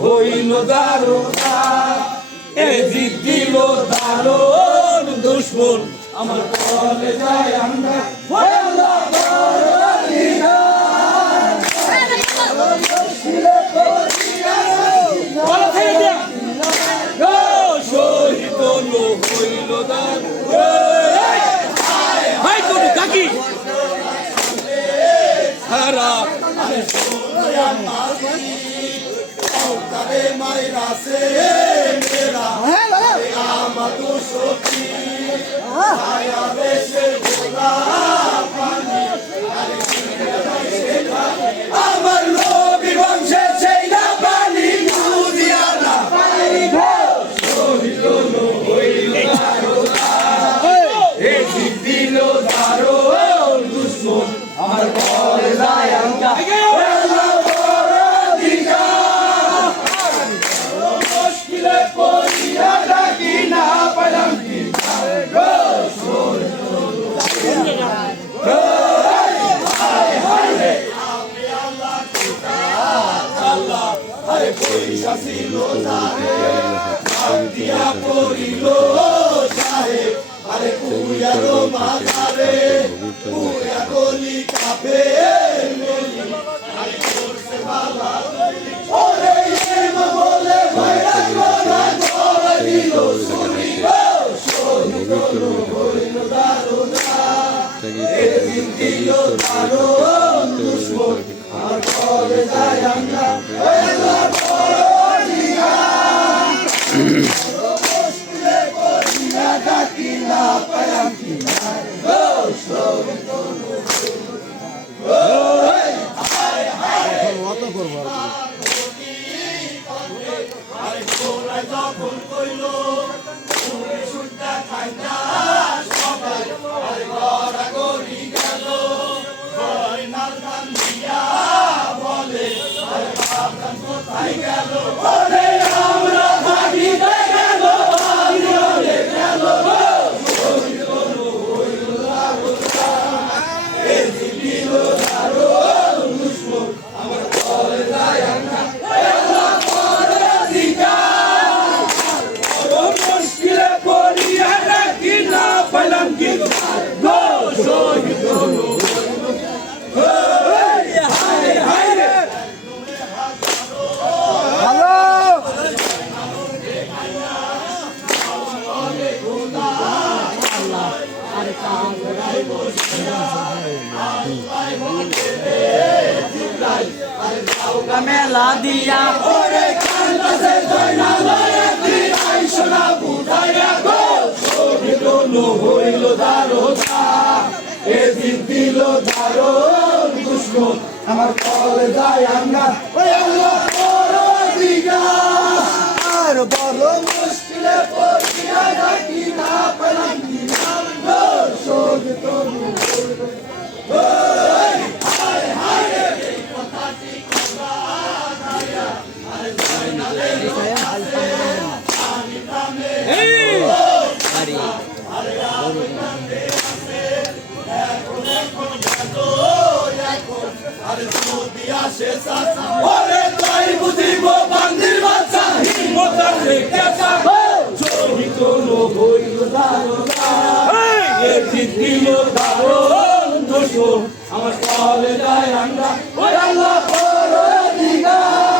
হইল দারোগা এ জিদ্দিল দারুন দুশ্মন আমার কলে যায় আমরা শহীদ হইল দারুন সারা মাইরা সে মেরা আমাদু সখী আয়া বেশে গোলা পানি আমার নবী বংশে সেইনা পানি মুদিয়ানা শহীদ হইল দারোগা এ দিল দারুন দুশ্মন আমার কলে যায় আমরা আরে কুয়ারো মাথারে কুয়া গলি কাপে আরে করছে বাবা ওরে এমা বলে ভাইরা গলা ধরে দিল শুনি শহীদ হইল দারোগা এদিন দিল দারুন দুশ্মন আর কলে যায় আমরা আল্লাহ পরদিগা ডাকিলা পায়াম কিনার গো শহীদ হায় হায় কত করব আরে তোরা যখন কইলো তুমি শুনতা খাইতা সবাই আরে গড়া গড়ি গেল কই নাল গান দিয়া বলে আরে বাপদান কোথায় গেল ওরে আমরা ভাবি গেল বাড়িতে গেল শহীদ হইল দারোগা এ দিল দারুন দুশ্মন আমার কলে যায় আমরা আল্লাহ পরদিগার বড় মুশকিলে পড়িয়া রাখি না পাইলাম কি গো শহীদ হায় হায় রে হ্যালো মেলা দিয়া ওরে কান্দাসে জয়না লয়াতি আইসনা বুঝাইয়া গো শহীদ হইল দারোগা এ দিল দারুন দুশ্মন আমার কলে যায় আমরা ওই আল্লাহ পরদিগার আর বড় মুশকিলে পড়িয়া ডাকি না পেলাম কি নাম গো শহীদ হায় হায় রে কথাটি কথা দায়া আরে জয়নালে আমি তামে আরে আরে আরে এখন এখন গেলো এখন আরে মোদি আসে সাসা ওরে তাই বুঝিব বান্দির বাচ্চা হিম্মত আছে কেসা শহীদ হইল দারোগা এ দিল দারুন দুশ্মন আমার কলে যায় আমরা ওই আল্লাহ পরদিগার